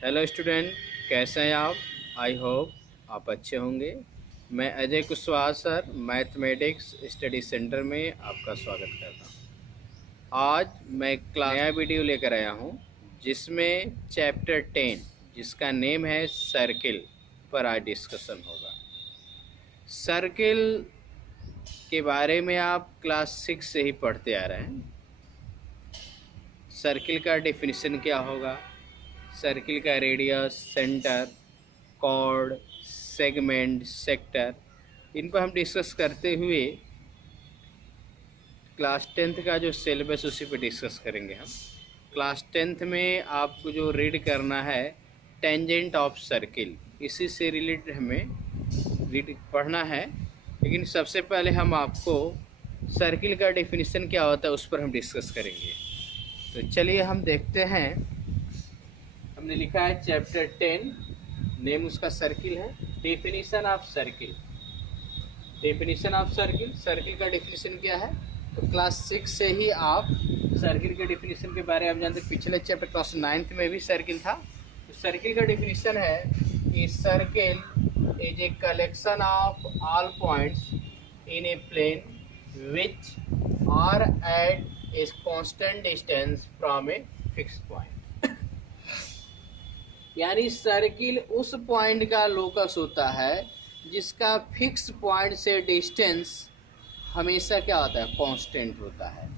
Hello student, कैसे हैं आप? आई होप आप अच्छे होंगे। मैं Ajay Kushwaha sir mathematics study centre में आपका स्वागत करता हूं। आज मैं क्लास नया वीडियो लेकर आया हूं जिसमें चैप्टर 10 जिसका नेम है सर्किल पर आज डिस्कशन होगा। सर्किल के बारे में आप क्लास 6 से ही पढ़ते आ रहे हैं। सर्किल का डेफिनेशन क्या होगा, सर्किल का radius, centre, chord, segment, sector, इन पर हम डिस्कस करते हुए क्लास 10th का जो सिलेबस उसी पे डिस्कस करेंगे हम। क्लास 10th में आपको जो रीड करना है टेंजेंट ऑफ सर्किल, इसी से रिलेटेड हमें रीड पढ़ना है। लेकिन सबसे पहले हम आपको सर्किल का डेफिनेशन क्या होता है उस पर हम डिस्कस करेंगे। तो चलिए हम देखते हैं। हमने लिखा है चैप्टर 10, नेम उसका सर्किल है। Definition of circle, definition of circle, circle का डेफिनेशन क्या है? तो क्लास 6 से ही आप सर्किल के डेफिनेशन के बारे में आप जानते हैं। पिछले चैप्टर क्लास 9th में भी सर्किल था। तो सर्किल का डेफिनेशन है कि circle is a collection of all points in a plane which are at a constant distance from a fixed point. यानी सर्किल उस पॉइंट का लोकस होता है जिसका फिक्स पॉइंट से डिस्टेंस हमेशा क्या होता है, कांस्टेंट होता है।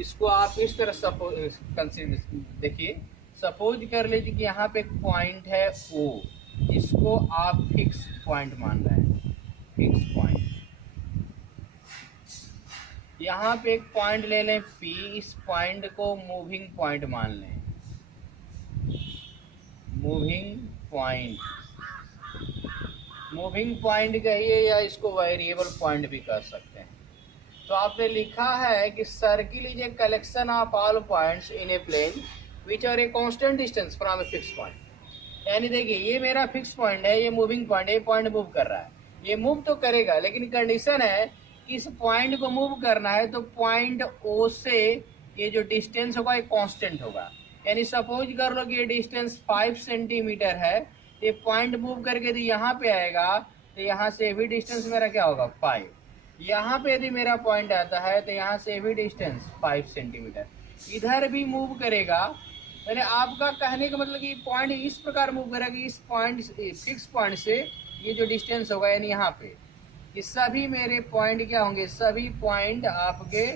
इसको आप इस तरह सपोज कंसीडर देखिए, सपोज कर लीजिए कि यहाँ पे एक पॉइंट है O, जिसको आप फिक्स पॉइंट मान रहे हैं, फिक्स पॉइंट। यहाँ पे एक पॉइंट ले लें P, इस पॉइंट को मूविंग पॉइंट मान लें, मूविंग पॉइंट। मूविंग पॉइंट कहिए या इसको वेरिएबल पॉइंट भी कह सकते हैं। तो आपने लिखा है कि circle is a collection of all points in a plane which are a constant distance from a fix point. यानी देखिए, ये मेरा फिक्स पॉइंट है, ये मूविंग पॉइंट है, ये पॉइंट मूव कर रहा है, ये मूव तो करेगा, लेकिन कंडीशन है कि इस पॉइंट को मूव करना है तो पॉइंट O से ये जो डिस्टेंस होगा ये कांस्टेंट होगा। यानी सपोज कर लो कि ये डिस्टेंस 5 सेंटीमीटर है, ये पॉइंट मूव करके यदि यहाँ पे आएगा तो यहाँ से भी डिस्टेंस मेरा क्या होगा, 5। यहाँ पे यदि मेरा पॉइंट आता है तो यहाँ से भी डिस्टेंस 5 सेंटीमीटर, इधर भी मूव करेगा। मैंने आपका कहने का मतलब कि पॉइंट इस प्रकार मूव करेगा कि इस पॉइंट, फिक्स पॉइंट से ये जो डिस्टेंस होगा यानी यहाँ पे ये सभी मेरे पॉइंट क्या होंगे, सभी पॉइंट आपके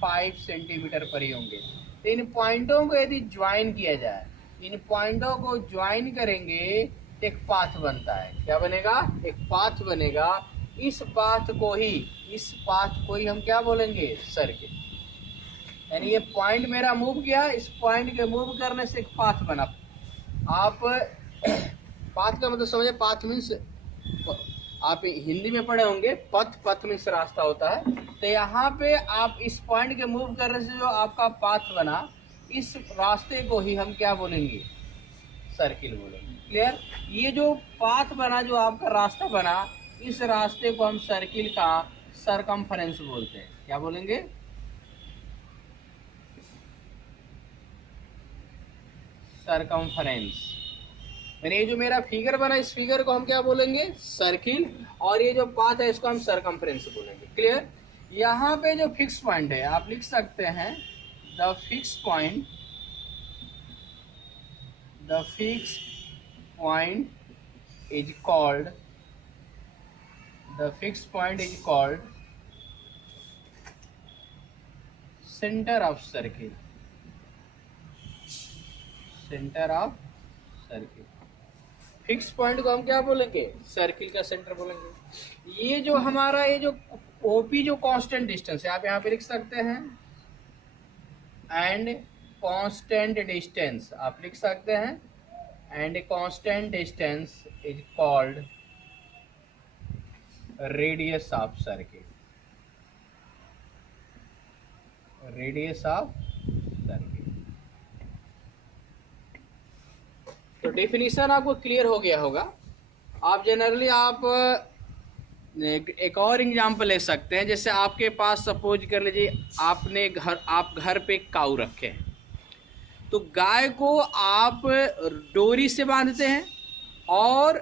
5 सेंटीमीटर पर ही होंगे। तो इन पॉइंटों को यदि ज्वाइन किया जाए, इन पॉइंटों को ज्वाइन करेंगे तो एक पाथ बनता है। क्या बनेगा? एक पाथ बनेगा। इस पाथ को ही हम क्या बोलेंगे, सर्किल। यानी ये पॉइंट मेरा मूव किया, इस पॉइंट के मूव करने से एक पाथ बना। आप पाथ का मतलब समझे, पाथ मीन्स आप हिंदी में पढ़े होंगे, पथ, पथ मीन्स रास्ता होता है। तो यहाँ पे आप इस पॉइंट के मूव करने से जो आपका पाथ बना, इस रास्ते को ही हम क्या बोलेंगे, सर्किल बोलेंगे। क्लियर? ये जो पाथ बना, जो आपका रास्ता बना, इस रास्ते को हम सर्किल का सरकमफरेंस बोलते हैं। क्या बोलेंगे? सरकमफरेंस। मैंने ये जो मेरा फिगर बना, इस फिगर को हम क्या बोलेंगे, सर्किल, और ये जो पाथ है इसको हम सरकमफरेंस बोलेंगे। क्लियर? यहाँ पे जो फिक्स पॉइंट है आप लिख सकते हैं the fix point, the fix point is called, the fixed point is called center of circle, center of circle। Fix point को हम क्या बोलेंगे, सर्किल का सेंटर बोलेंगे। ये जो हमारा ये जो OP जो कांस्टेंट डिस्टेंस है, आप यहाँ पे लिख सकते हैं, एंड कांस्टेंट डिस्टेंस आप लिख सकते हैं, and constant distance is called radius of circle, radius of circle. तो डेफिनेशन आपको क्लियर हो गया होगा। आप जनरली आप एक और एग्जांपल ले सकते हैं। जैसे आपके पास सपोज कर लीजिए आप घर पे काऊ रखे हैं, तो गाय को आप डोरी से बांधते हैं और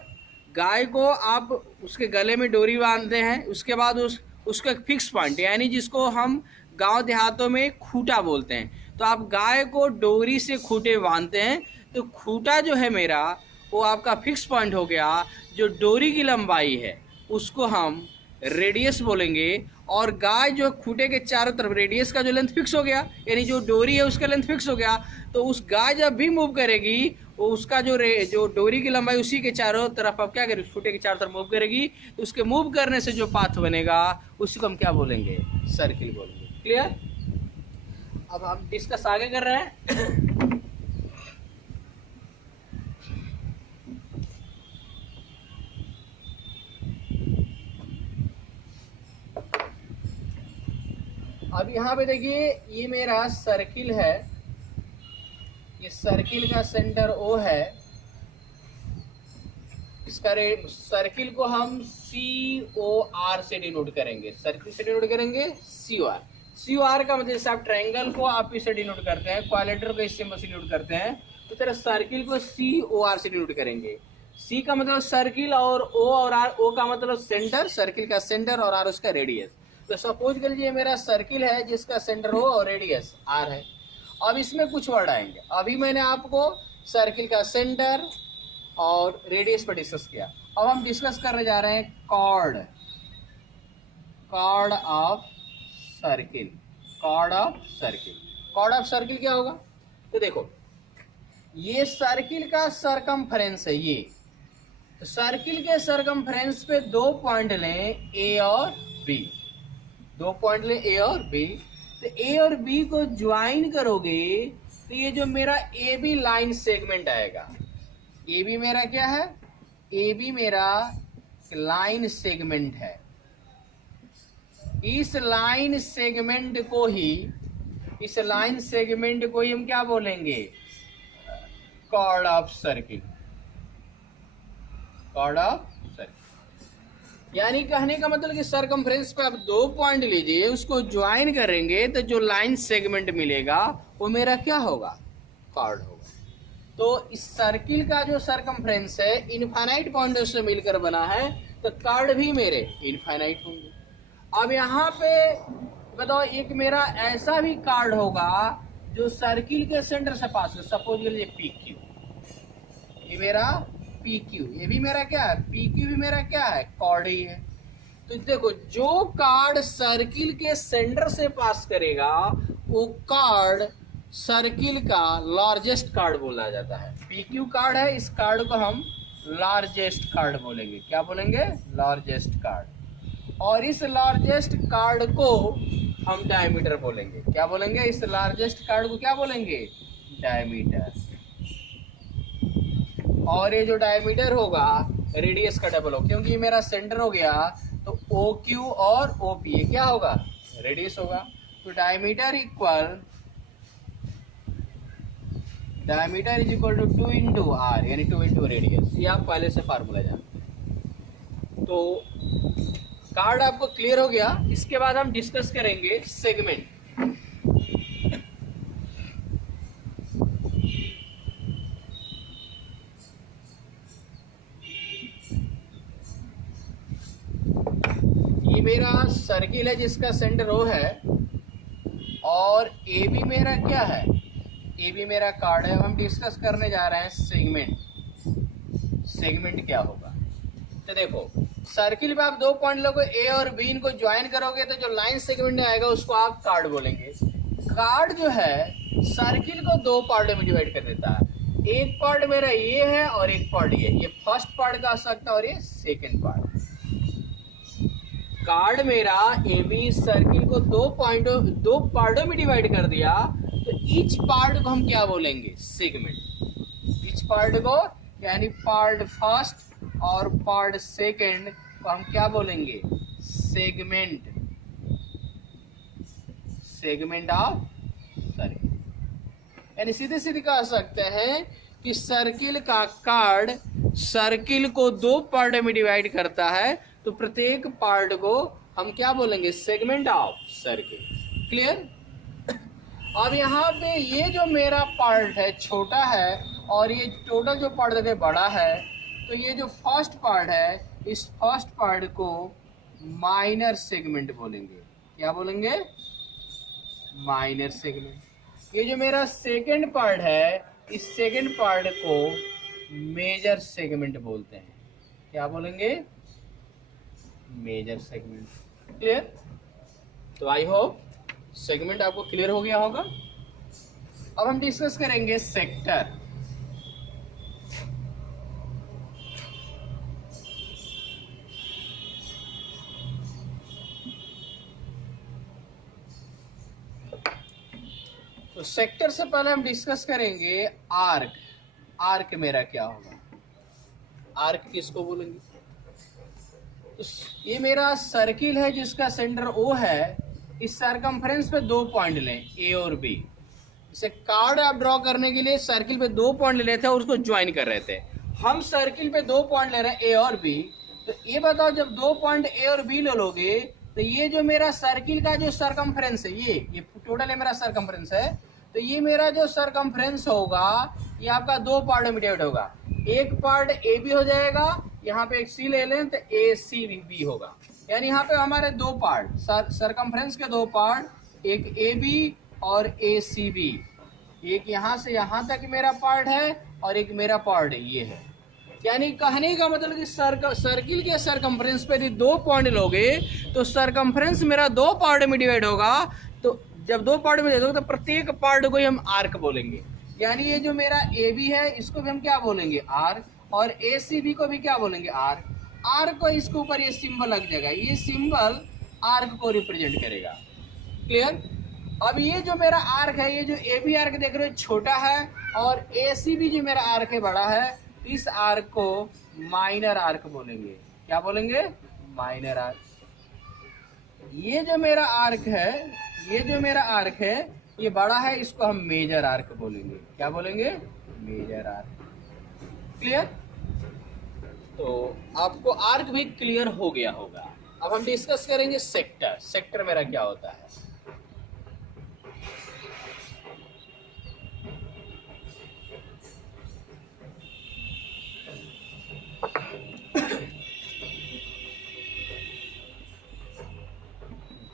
गाय को आप उसके गले में डोरी बांधते हैं, उसके बाद उसका एक फिक्स पॉइंट यानी जिसको हम गांव देहातों में खूंटा बोलते हैं, तो आप गाय को डोरी से खूंटे बांधते हैं। तो खूंटा जो है मेरा वो आपका फिक्स पॉइंट हो गया। जो डोरी की लंबाई है उसको हम रेडियस बोलेंगे और गाय जो खूंटे के चारों तरफ रेडियस का जो लेंथ फिक्स हो गया यानी जो डोरी है उसका लेंथ फिक्स हो गया, तो उस गाय जब भी मूव करेगी वो उसका जो डोरी की लंबाई उसी के चारों तरफ अब क्या करेगी, खूंटे के चारों तरफ मूव करेगी। तो उसके मूव करने से जो पाथ बनेगा उसी को हम क्या बोलेंगे, सर्किल बोलेंगे। क्लियर? अब हम डिस्कस आगे कर रहे हैं। अब यहाँ पे देखिए ये मेरा सर्किल है, ये सर्किल का सेंटर O है। इसका सर्किल को हम COR से डिनोट करेंगे, सर्किल से डिनोट करेंगे COR। COR का मतलब जैसे आप ट्रायंगल को आप इससे डिनोट करते हैं, क्वाड्रेटर को इस सिंबल से डिनोट करते हैं, तो तरह सर्किल को COR से डिनोट करेंगे। C का मतलब सर्किल और O और R, O का मतलब सेंटर, सर्किल का सेंटर और R उसका रेडियस। तो सपोज कर लीजिए मेरा सर्किल है जिसका सेंटर O और रेडियस R है। अब इसमें कुछ वर्ड आएंगे। अभी मैंने आपको सर्किल का सेंटर और रेडियस पर डिस्कस किया। अब हम डिस्कस करने जा रहे हैं chord of circle. Chord of circle क्या होगा? तो देखो ये सर्किल का सरकमफ्रेंस है ये, तो सर्किल के सरकमफ्रेंस पे 2 पॉइंट लें A और B, 2 पॉइंट लें A और B। तो A और B को ज्वाइन करोगे तो ये जो मेरा AB लाइन सेगमेंट आएगा, AB मेरा क्या है, AB मेरा लाइन सेगमेंट है। इस लाइन सेगमेंट को ही हम क्या बोलेंगे, कॉर्ड ऑफ सर्किल। यानी कहने का मतलब कि सरकमफ्रेंस पे आप 2 पॉइंट लीजिए, उसको ज्वाइन करेंगे तो जो लाइन सेगमेंट मिलेगा वो मेरा क्या होगा, कॉर्ड होगा। तो इस सर्किल का जो सरकमफ्रेंस है इनफाइनाइट पॉइंटों से मिलकर बना है, तो कॉर्ड भी मेरे इनफाइनाइट होंगे। अब यहाँ पे बताओ एक मेरा ऐसा भी कार्ड होगा जो सर्किल के सेंटर से पास हो, सपोज कर लीजिए PQ, ये मेरा PQ, ये भी मेरा क्या है, PQ भी मेरा क्या है, कॉर्ड ही है। तो देखो जो कार्ड सर्किल के सेंटर से पास करेगा वो कार्ड सर्किल का लार्जेस्ट कार्ड बोला जाता है। PQ कार्ड है, इस कार्ड को हम लार्जेस्ट कार्ड बोलेंगे। क्या बोलेंगे, लार्जेस्ट कार्ड। और इस लार्जेस्ट कार्ड को हम डायमीटर बोलेंगे। क्या बोलेंगे, इस लार्जेस्ट कार्ड को क्या बोलेंगे, डायमीटर। और ये जो डायमीटर होगा रेडियस का डबल हो, क्योंकि ये मेरा सेंटर हो गया तो OQ और OP ये क्या होगा, रेडियस होगा। तो diameter is equal to 2 into R यानी 2 इंटू रेडियस। ये आप पहले से फार्मूला जानते हैं। तो कार्ड आपको क्लियर हो गया। इसके बाद हम डिस्कस करेंगे सेगमेंट। ये मेरा सर्किल है जिसका सेंटर O है और AB मेरा क्या है, AB मेरा कार्ड है। हम डिस्कस करने जा रहे हैं सेगमेंट क्या होगा। तो देखो सर्किल पे आप 2 पॉइंट लोगे A और B, इनको ज्वाइन करोगे तो जो लाइन सेगमेंट आएगा उसको आप कार्ड बोलेंगे। कार्ड जो है सर्किल को 2 पार्ट में डिवाइड कर देता है। एक पार्ट मेरा ये है और एक पार्ट ये फर्स्ट पार्ट का सकता है और ये सेकेंड पार्ट। कार्ड मेरा AB सर्किल को 2 पार्टों में डिवाइड कर दिया, तो ईच पार्ट को हम क्या बोलेंगे, सेगमेंट। ईच पार्ट को यानी पार्ट फर्स्ट और पार्ट सेकंड को हम क्या बोलेंगे, सेगमेंट ऑफ सर्किल। यानी सीधे सीधे कह सकते हैं कि सर्किल का कार्ड सर्किल को 2 पार्ट में डिवाइड करता है, तो प्रत्येक पार्ट को हम क्या बोलेंगे, सेगमेंट ऑफ सर्किल। क्लियर? अब यहाँ पे ये जो मेरा पार्ट है छोटा है और ये टोटल जो पार्ट देखिए बड़ा है, तो ये जो फर्स्ट पार्ट है इस फर्स्ट पार्ट को माइनर सेगमेंट बोलेंगे। क्या बोलेंगे? Minor segment. ये जो मेरा सेकंड पार्ट है इस सेकंड पार्ट को मेजर सेगमेंट बोलते हैं। क्या बोलेंगे? Major segment. क्लियर? तो आई होप सेगमेंट आपको क्लियर हो गया होगा। अब हम डिस्कस करेंगे सेक्टर। तो सेक्टर से पहले हम डिस्कस करेंगे आर्क। आर्क मेरा क्या होगा? आर्क किसको बोलेंगे? तो ये मेरा सर्किल है जिसका सेंटर O है। इस सरकमफ्रेंस पे 2 पॉइंट लें, A और B। इसे कार्ड आप ड्रॉ करने के लिए सर्किल पे 2 पॉइंट ले रहे थे और उसको ज्वाइन कर रहे थे। हम सर्किल पे 2 पॉइंट ले रहे हैं A और B। तो ये बताओ, जब 2 पॉइंट A और B ले लोगे तो ये जो मेरा सर्किल का जो सरकमफ्रेंस है, ये टोटल है मेरा सरकमफ्रेंस है, तो ये मेरा जो सरकमफ्रेंस होगा ये आपका 2 पार्ट में डिवाइड होगा। एक पार्ट ए बी हो जाएगा, यहाँ पे एक सी ले लें तो ए सी बी होगा। यानी यहाँ पे हमारे 2 पार्ट सरकमफ्रेंस के 2 पार्ट, एक ए बी और ए सी बी। एक यहाँ से यहाँ तक मेरा पार्ट है और एक मेरा पार्ट ये है। यानी कहने का मतलब कि सर्किल के सरकमफ्रेंस पे यदि 2 पॉइंट लोगे तो सरकमफ्रेंस मेरा 2 पार्ट में डिवाइड होगा। तो जब 2 पार्ट में दे दोगे तो प्रत्येक पार्ट को ही हम आर्क बोलेंगे। यानी ये जो मेरा ए बी है इसको भी हम क्या बोलेंगे? आर्क। और ए सी बी को भी क्या बोलेंगे? आर्क। आर्क को इसके ऊपर ये सिंबल लग जाएगा, ये सिंबल आर्क को रिप्रेजेंट करेगा। क्लियर? अब ये जो मेरा आर्क है, ये जो ए बी आर्क देख रहे हो छोटा है और ए सी बी जो मेरा आर्क है बड़ा है, इस आर्क को माइनर आर्क बोलेंगे। क्या बोलेंगे? Minor arc. ये जो मेरा आर्क है, ये जो मेरा आर्क है ये बड़ा है, इसको हम मेजर आर्क बोलेंगे। क्या बोलेंगे? Major arc. क्लियर? तो आपको आर्क भी क्लियर हो गया होगा। अब हम डिस्कस करेंगे सेक्टर। सेक्टर मेरा क्या होता है?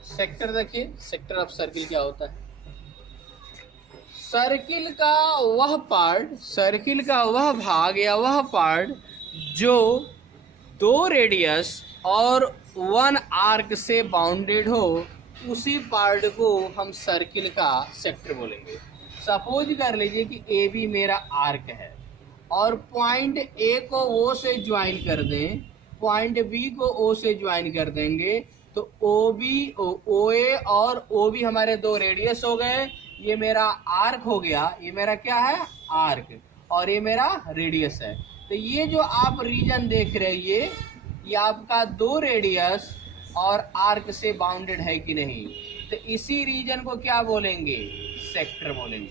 सेक्टर देखिए, सेक्टर ऑफ सर्किल क्या होता है? सर्किल का वह पार्ट, सर्किल का वह भाग या वह पार्ट जो 2 रेडियस और 1 आर्क से बाउंडेड हो, उसी पार्ट को हम सर्किल का सेक्टर बोलेंगे। सपोज कर लीजिए कि ए बी मेरा आर्क है और पॉइंट ए को ओ से ज्वाइन कर दें, पॉइंट बी को ओ से ज्वाइन कर देंगे, तो ओ बी ओ ए और ओ बी हमारे 2 रेडियस हो गए। ये मेरा आर्क हो गया, ये मेरा क्या है? आर्क। और ये मेरा रेडियस है। तो ये जो आप रीजन देख रहे हैं ये आपका 2 रेडियस और आर्क से बाउंडेड है कि नहीं, तो इसी रीजन को क्या बोलेंगे? सेक्टर बोलेंगे।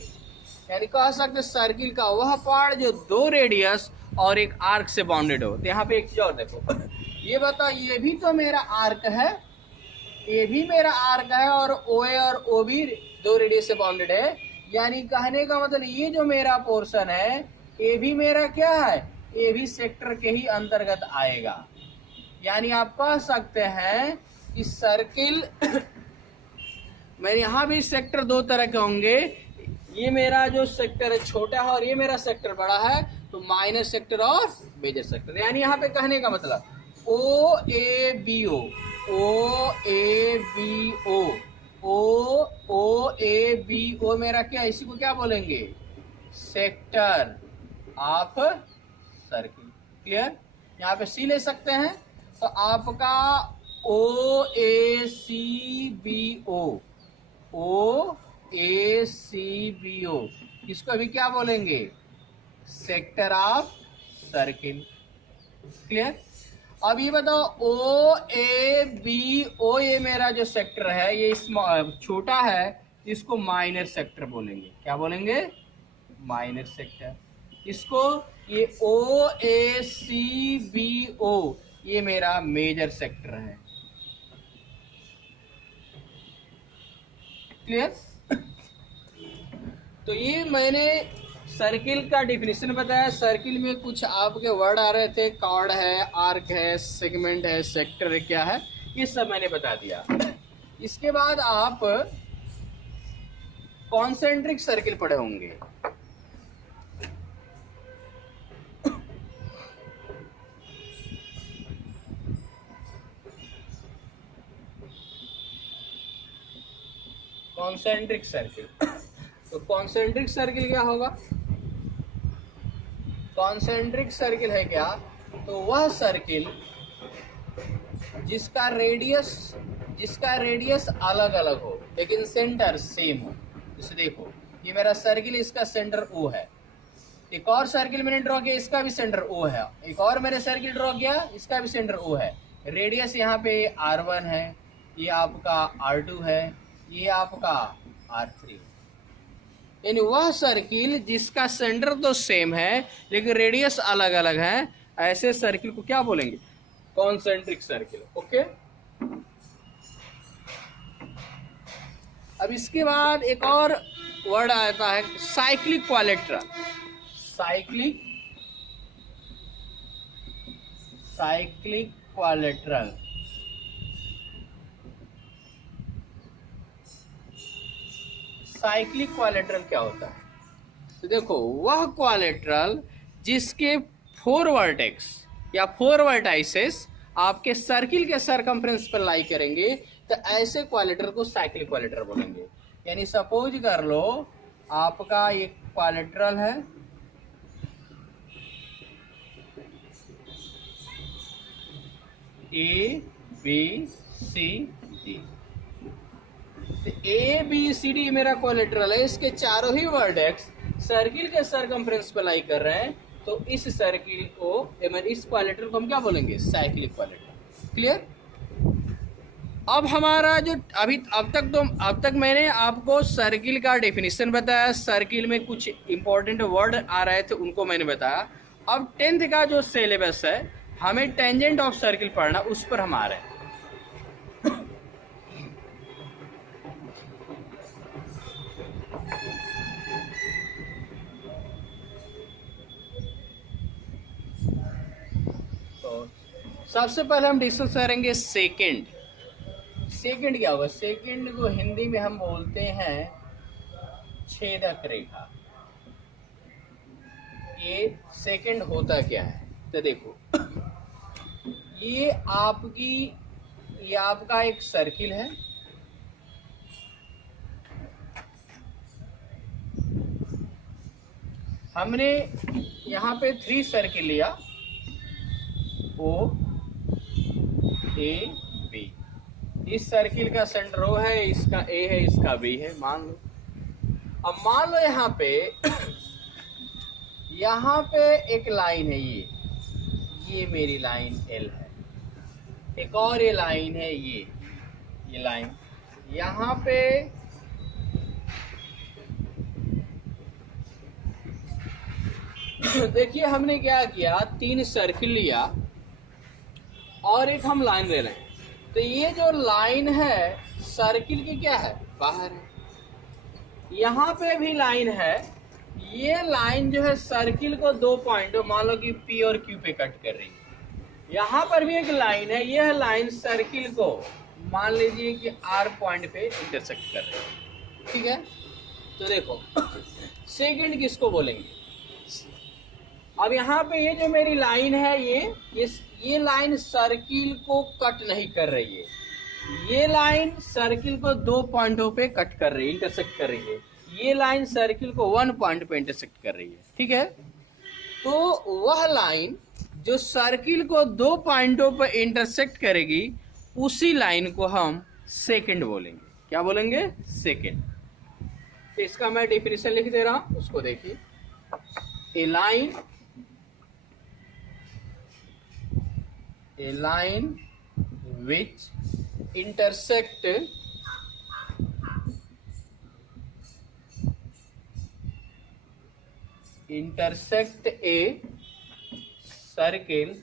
यानी कह सकते सर्किल का वह पार्ट जो 2 रेडियस और एक आर्क से बाउंडेड हो। तो यहाँ पे एक चीज और देखो, ये बताओ, ये भी तो मेरा आर्क है, ये भी मेरा आर्क है और ओ ए और ओ बी 2 रेडियस से बाउंडेड है। यानी कहने का मतलब ये जो मेरा पोर्शन है ये भी मेरा क्या है? ये भी सेक्टर के ही अंतर्गत आएगा। यानी आप कह सकते हैं कि सर्किल मैं यहाँ भी सेक्टर 2 तरह के होंगे। ये मेरा जो सेक्टर है छोटा है और ये मेरा सेक्टर बड़ा है, तो माइनर सेक्टर और मेजर सेक्टर। यानी यहाँ पे कहने का मतलब O A B O, O A B O, O A B O मेरा क्या, इसी को क्या बोलेंगे? Sector of circle. क्लियर? यहाँ पे सी ले सकते हैं, तो आपका ओ ए सी बी ओ, ओ ए सी बी ओ, इसको अभी क्या बोलेंगे? Sector of circle. क्लियर? अब ये बताओ, ओ ए बी ओ, ये मेरा जो सेक्टर है ये छोटा है, इसको माइनर सेक्टर बोलेंगे। क्या बोलेंगे? Minor sector. इसको ये ओ ए सी बी ओ, ये मेरा मेजर सेक्टर है। क्लियर? तो ये मैंने सर्किल का डिफिनेशन बताया। सर्किल में कुछ आपके वर्ड आ रहे थे, कॉर्ड है, आर्क है, सेगमेंट है, सेक्टर है, क्या है, ये सब मैंने बता दिया। इसके बाद आप कॉन्सेंट्रिक सर्किल पढ़े होंगे। कॉन्सेंट्रिक सर्किल, तो कॉन्सेंट्रिक सर्किल क्या होगा? कॉन्सेंट्रिक सर्किल है क्या? तो वह सर्किल जिसका रेडियस अलग अलग हो लेकिन सेंटर सेम हो। जैसे देखो, ये मेरा सर्किल, इसका सेंटर O है। एक और सर्किल मैंने ड्रॉ किया, इसका भी सेंटर O है। एक और मैंने सर्किल ड्रॉ किया, इसका भी सेंटर O है। रेडियस यहाँ पे R1 है, ये आपका R2 है, ये आपका R3। यानी वह सर्किल जिसका सेंटर तो सेम है लेकिन रेडियस अलग अलग है, ऐसे सर्किल को क्या बोलेंगे? Concentric circle. ओके। अब इसके बाद एक और वर्ड आता है साइक्लिक क्वालेट्रल। साइक्लिक क्वालेट्रल। साइक्लिक क्वालेट्रल क्या होता है? तो देखो, वह क्वालेट्रल जिसके 4 वर्टेक्स या 4 वर्टाइसेस आपके सर्किल के सरकमफ्रेंस पर लाई करेंगे, तो ऐसे क्वालेट्रल को साइक्लिक क्वालेट्रल बोलेंगे। यानी सपोज कर लो आपका एक क्वालेट्रल है, A B C D। A B C D मेरा क्वालेट्रल है, इसके चारों ही वर्टेक्स सर्किल के सरकमफ्रेंस पर लाई कर रहे हैं, तो इस सर्किल को, इस क्वालेट्रल को हम क्या बोलेंगे? साइक्लिक क्वालेट्रल। क्लियर? अब हमारा जो अब तक मैंने आपको सर्किल का डेफिनेशन बताया, सर्किल में कुछ इंपॉर्टेंट वर्ड आ रहे थे उनको मैंने बताया। अब 10th का जो सिलेबस है, हमें टेंजेंट ऑफ सर्किल पढ़ना, उस पर हम आ रहे हैं। तो सबसे पहले हम डिस्कस करेंगे सेकंड। सेकंड क्या होगा? सेकंड को हिंदी में हम बोलते हैं छेदक रेखा। ये सेकंड होता क्या है? तो देखो, ये आपका एक सर्किल है, हमने यहाँ पे 3 सर्किल लिया, O A B। इस सर्किल का सेंटर O है, इसका A है, इसका B है, मान लो। अब मान लो यहाँ पे एक लाइन है, ये मेरी लाइन L है, एक और ये लाइन है, ये लाइन। यहाँ पे देखिए हमने क्या किया, 3 सर्किल लिया और एक हम लाइन ले रहे हैं। तो ये जो लाइन है सर्किल की क्या है? बाहर है। यहाँ पे भी लाइन है, ये लाइन जो है सर्किल को 2 पॉइंट, मान लो कि P और Q पे कट कर रही है। यहाँ पर भी एक लाइन है, यह लाइन सर्किल को मान लीजिए कि R पॉइंट पे इंटरसेक्ट कर रही है। ठीक है? तो देखो, सेकंड किसको बोलेंगे? अब यहाँ पे ये जो मेरी लाइन है, ये लाइन सर्किल को कट नहीं कर रही है, ये लाइन सर्किल को 2 पॉइंटों पे कट कर रही है, इंटरसेक्ट कर रही है। ये लाइन सर्किल को 1 पॉइंट पे इंटरसेक्ट कर रही है। ठीक है? तो वह लाइन जो सर्किल को 2 पॉइंटों पर इंटरसेक्ट करेगी, उसी लाइन को हम सेकंड बोलेंगे। क्या बोलेंगे? सेकंड। तो इसका मैं डेफिनेशन लिख दे रहा हूं, उसको देखिए। ए line which intersect a circle,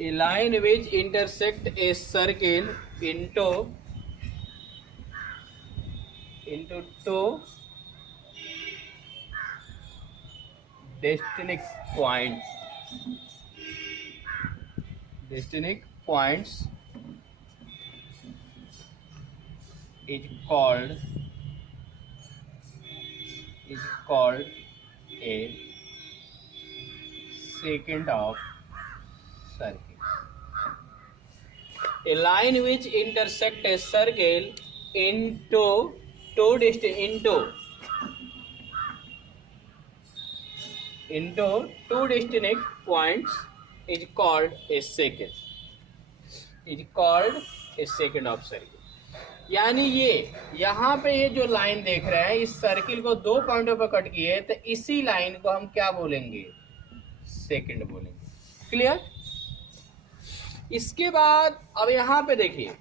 a line which intersect a circle into into two destinic points is called a secant of circle. A line which intersects a circle into two distinct points is called a secant. Of circle. यानी ये यहाँ पे ये जो line देख रहे हैं, इस सर्किल को दो पॉइंटों पर कट किए, तो इसी लाइन को हम क्या बोलेंगे? सेकंड बोलेंगे. क्लियर? इसके बाद अब यहाँ पे देखिए,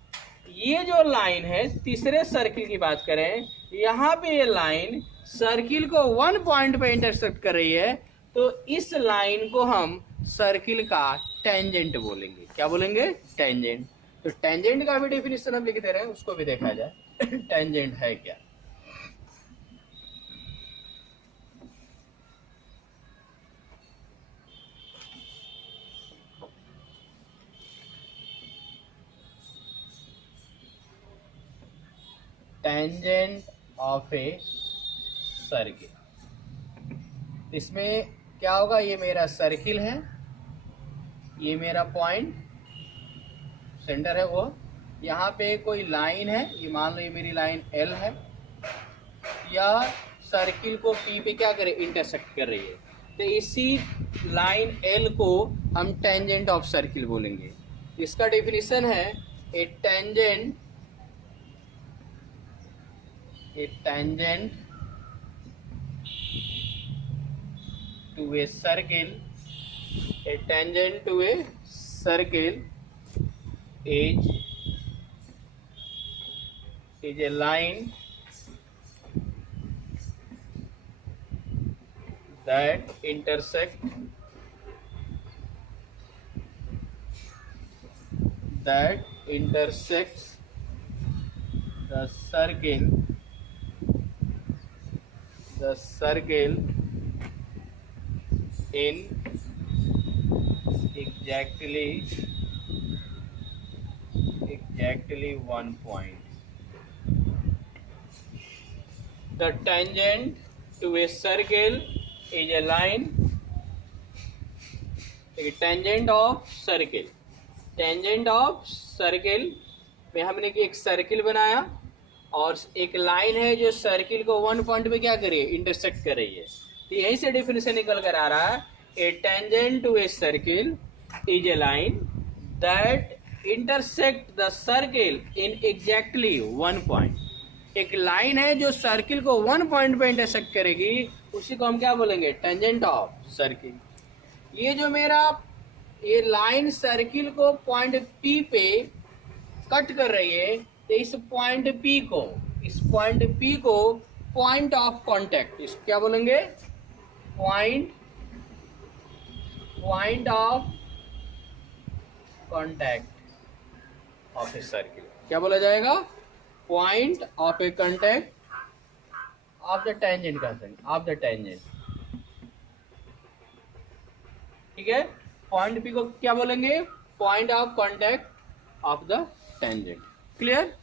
ये जो लाइन है, तीसरे सर्किल की बात करें, यहाँ पे ये लाइन सर्किल को वन पॉइंट पे इंटरसेक्ट कर रही है, तो इस लाइन को हम सर्किल का टेंजेंट बोलेंगे. क्या बोलेंगे? टेंजेंट. तो टेंजेंट का भी डेफिनेशन हम लिख दे रहे हैं, उसको भी देखा जाए. टेंजेंट है क्या? Tangent of a circle. इसमें क्या होगा? ये मेरा सर्किल है, ये मेरा पॉइंट सेंटर है, वो यहाँ पे कोई लाइन है, ये मान लो ये मेरी लाइन L है, या सर्किल को P पे क्या करे? इंटरसेक्ट कर रही है. तो इसी लाइन L को हम टेंजेंट ऑफ सर्किल बोलेंगे. इसका डेफिनेशन है a tangent to a circle is a line that intersects the circle in exactly one point. The tangent to a circle is a line. A tangent of circle में हमने एक circle बनाया और एक line है जो circle को one point पे क्या कर रही है? इंटरसेक्ट कर रही है. तो यहीं से डेफिनेशन निकल कर आ रहा है, a tangent to a circle is a line that intersect the circle in exactly one point. एक लाइन है जो सर्किल को वन पॉइंट पे इंटरसेक्ट करेगी, उसी को हम क्या बोलेंगे? Tangent of circle. ये जो मेरा ये लाइन सर्किल को पॉइंट P पे कट कर रही है, तो इस पॉइंट P को पॉइंट ऑफ कॉन्टैक्ट, इस क्या बोलेंगे? Point of contact of a circle. क्या बोला जाएगा? Point of A contact of the tangent of the tangent. ठीक है? पॉइंट P को क्या बोलेंगे? Point of contact of the tangent. Clear?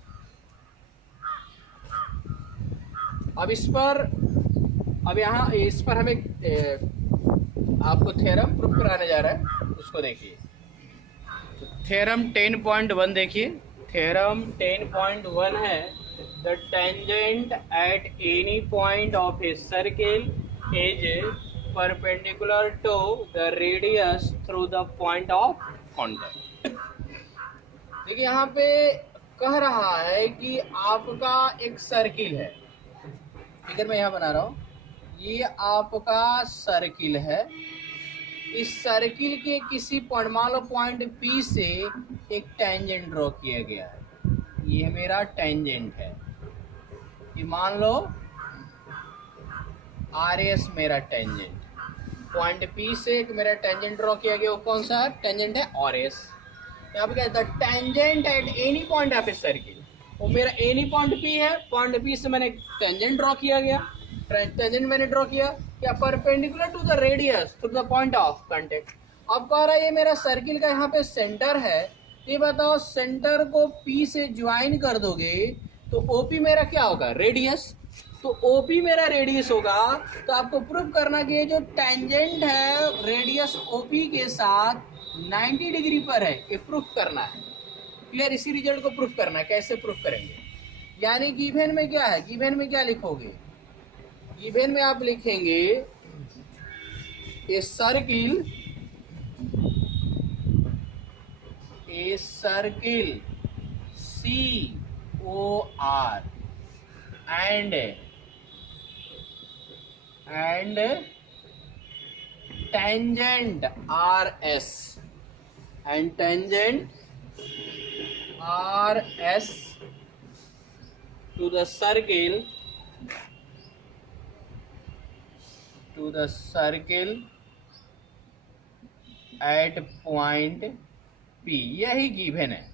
अब इस पर हमें आपको थ्योरम प्रूफ कराने जा रहा है, उसको देखिए. थ्योरम 10.1 देखिए. थ्योरम 10.1 है, the tangent at any point of a circle is perpendicular to the radius through the point of contact. देखिए यहाँ पे कह रहा है कि आपका एक सर्किल है, फिगर मैं यहाँ बना रहा हूँ, ये आपका सर्किल है. इस सर्किल के किसी पॉइंट, मान लो पॉइंट P से एक टेंजेंट ड्रॉ किया गया है, ये मेरा टेंजेंट है. ये मान लो RS मेरा टेंजेंट, पॉइंट P से एक मेरा टेंजेंट ड्रॉ किया गया, वो कौन सा टेंजेंट है? RS. यहाँ पे क्या है? The tangent at any point of a circle. वो मेरा एनी पॉइंट पी है, पॉइंट पी से मैंने टेंजेंट ड्रॉ किया गया, टेंजेंट मैंने ड्रॉ किया क्या perpendicular to the radius through the point of contact. अब कह रहा है ये मेरा सर्किल का यहाँ पे सेंटर है, ये बताओ सेंटर को पी से ज्वाइन कर दोगे तो ओपी मेरा क्या होगा, रेडियस। तो ओपी मेरा रेडियस होगा, तो आपको प्रूफ करना कि ये जो टेंजेंट है रेडियस ओपी के साथ 90 डिग्री पर है, ये प्रूफ करना है। क्लियर, इसी रिजल्ट को प्रूफ करना है। कैसे प्रूफ करेंगे, यानी गिवन में क्या है, गिवन में क्या लिखोगे, गिवन में आप लिखेंगे a circle COR and tangent RS and tangent RS to the circle at point P। यही गिवन है।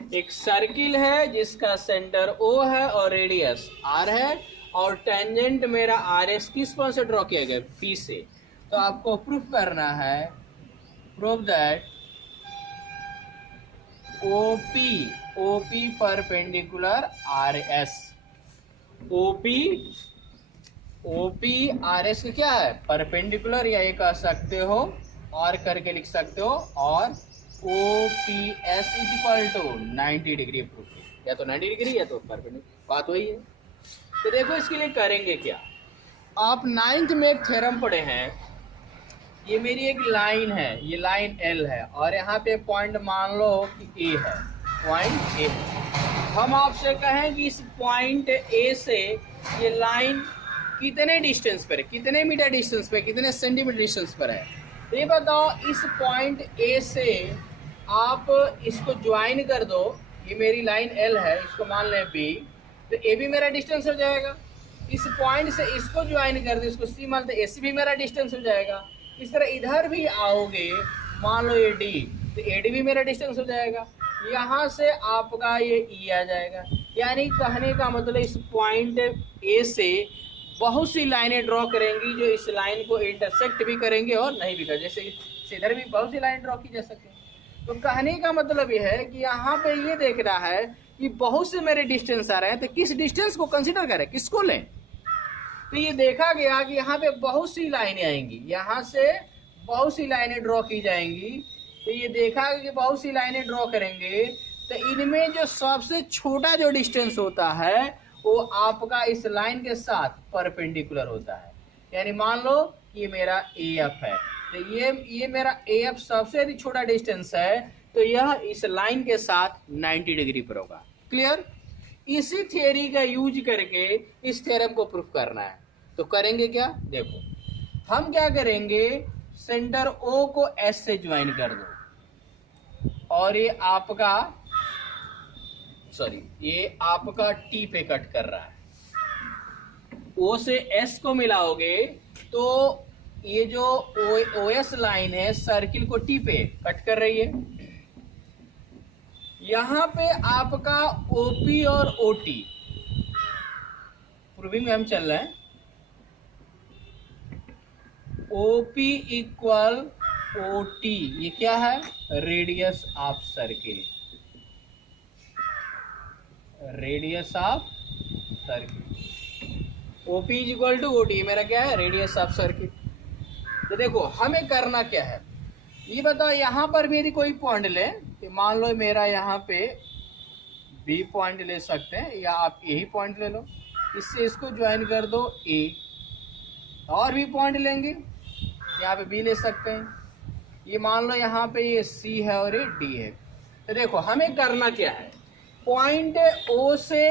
एक सर्किल है जिसका सेंटर O है और रेडियस R है, और टेंजेंट मेरा RS किस पॉइंट से ड्रॉ किया गया, P से। तो आपको प्रूफ करना है, proof that OP perpendicular RS, OP RS का क्या है, परपेंडिकुलर, या ये कह सकते हो और करके लिख सकते हो, और OPS is equal to 90 degree proof, या तो 90 डिग्री या तो परपेंडिकुलर, बात वही है। तो देखो इसके लिए करेंगे क्या, आप 9th में एक थ्योरम पढ़े हैं, ये मेरी एक लाइन है, ये लाइन L है, और यहाँ पे पॉइंट मान लो कि A है, पॉइंट A है। हम आपसे कहें कि इस पॉइंट A से ये लाइन कितने डिस्टेंस पर है, कितने मीटर डिस्टेंस पर, कितने सेंटीमीटर डिस्टेंस पर है। तो ये बताओ इस पॉइंट A से आप इसको ज्वाइन कर दो, ये मेरी लाइन L है, इसको मान लें B, तो A भी मेरा डिस्टेंस हो जाएगा। इस पॉइंट से इसको ज्वाइन कर दो, इसको C मान लें, AC भी मेरा डिस्टेंस हो जाएगा। इस तरह इधर भी आओगे, मान लो ये D, तो AD भी मेरा डिस्टेंस हो जाएगा। यहाँ से आपका ये E आ जाएगा। यानी कहने का मतलब इस पॉइंट A से बहुत सी लाइनें ड्रॉ करेंगी जो इस लाइन को इंटरसेक्ट भी करेंगे और नहीं भी करेंगे, जैसे इधर भी बहुत सी लाइन ड्रॉ की जा सकती है। तो कहने का मतलब ये है कि यहाँ पे ये देख रहा है कि बहुत से मेरे डिस्टेंस आ रहे हैं, तो किस डिस्टेंस को कंसीडर करें, किसको लें। तो ये देखा गया कि यहाँ पे बहुत सी लाइनें आएंगी, यहाँ से बहुत सी लाइनें ड्रॉ की जाएंगी। तो ये देखा कि बहुत सी लाइनें ड्रॉ करेंगे, तो इनमें जो सबसे छोटा जो डिस्टेंस होता है वो आपका इस लाइन के साथ परपेंडिकुलर होता है। यानी मान लो ये मेरा AF है, तो ये मेरा AF सबसे यदि छोटा डिस्टेंस है, तो यह इस लाइन के साथ 90 डिग्री पर होगा। क्लियर, इसी थियरी का यूज करके इस थ्योरम को प्रूफ करना है। तो करेंगे क्या, देखो हम क्या करेंगे, सेंटर O को S से ज्वाइन कर दो, और ये आपका T पे कट कर रहा है। O से S को मिलाओगे तो ये जो OS लाइन है सर्किल को T पे कट कर रही है। यहाँ पे आपका OP और OT प्रूविंग में हम चल रहे हैं, OP इक्वल OT, ये क्या है, radius of circle, radius of circle. OP is equal to OT मेरा क्या है, रेडियस ऑफ सर्किल। तो देखो हमें करना क्या है, ये बताओ यहाँ पर भी यदि कोई पॉइंट ले, तो मान लो मेरा यहाँ पे B पॉइंट ले सकते हैं, या आप A ही पॉइंट ले लो, इससे इसको ज्वाइन कर दो A, और भी पॉइंट लेंगे, यहाँ पे B ले सकते हैं, ये मान लो यहाँ पे ये C है और ये D है। तो देखो हमें करना क्या है, पॉइंट O से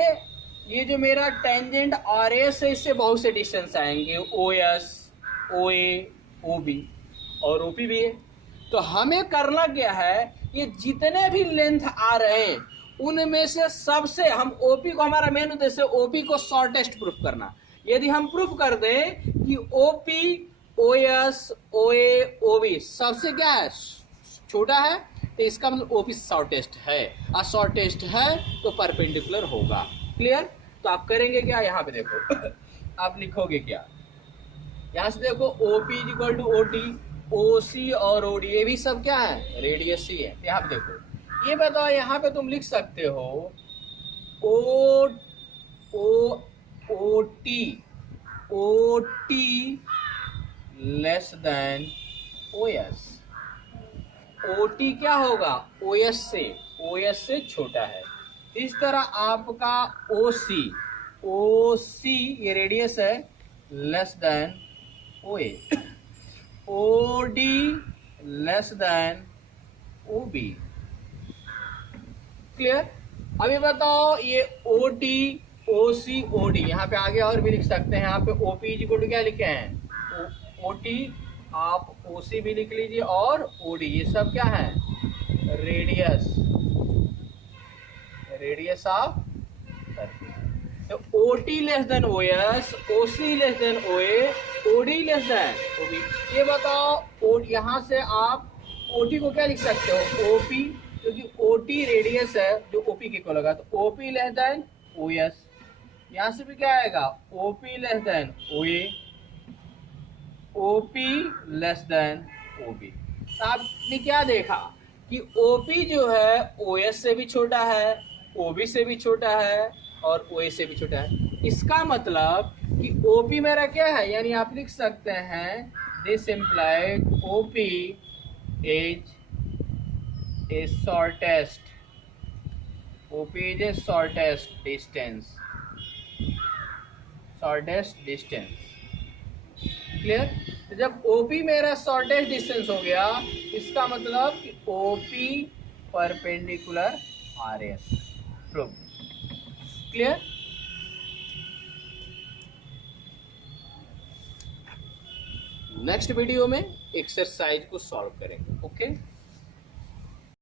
ये जो मेरा टेंजेंट RS है, इससे बहुत से डिस्टेंस आएंगे, OS, OA, OB और OP भी है। तो हमें करना क्या है, ये जितने भी लेंथ आ रहे हैं उनमें से सबसे हम OP को, हमारा मेन उद्देश्य OP को शॉर्टेस्ट प्रूफ करना। यदि हम प्रूफ कर दें कि OP, OS, OA, OB सबसे क्या है, छोटा है, तो इसका मतलब OP शॉर्टेस्ट है, और शॉर्टेस्ट है तो परपेंडिकुलर होगा। क्लियर? तो आप करेंगे क्या, यहाँ पे देखो आप लिखोगे क्या, यहाँ से देखो OP is equal to OT, OC और OD ये भी सब क्या है, रेडियस ही है। यहाँ पे देखो, ये बताओ यहाँ पे तुम लिख सकते हो OT less than OS। OT क्या होगा, OS से छोटा है। इस तरह आपका OC ये रेडियस है, less than OA, OD less than OB। Clear? अभी बताओ ये OT, OC, OD यहाँ पे आगे और भी लिख सकते हैं। यहाँ पे OP इज इक्वल टू क्या लिखे हैं, OT, आप OC भी लिख लीजिए, और OD ये सब क्या है, रेडियस ऑफ सर्किल। तो OT less than OS, OC less than OA, OD less than OB। ये बताओ यहाँ से आप OT को क्या लिख सकते हो, OP, क्योंकि OT रेडियस है जो OP के को लगा, तो OP लेस देन OS। यहाँ से भी क्या आएगा, OP less than OA, OP less than OB। तो आपने क्या देखा कि OP जो है OS से भी छोटा है, OB से भी छोटा है, और OA से भी छोटा है। इसका मतलब कि OP मेरा क्या है, यानी आप लिख सकते हैं this implied OP is a shortest, OP is a shortest distance. Clear? तो जब OP मेरा शॉर्टेस्ट डिस्टेंस हो गया, इसका मतलब कि OP perpendicular RS। Prove. Clear? Next video में एक्सरसाइज को सॉल्व करेंगे। ओके।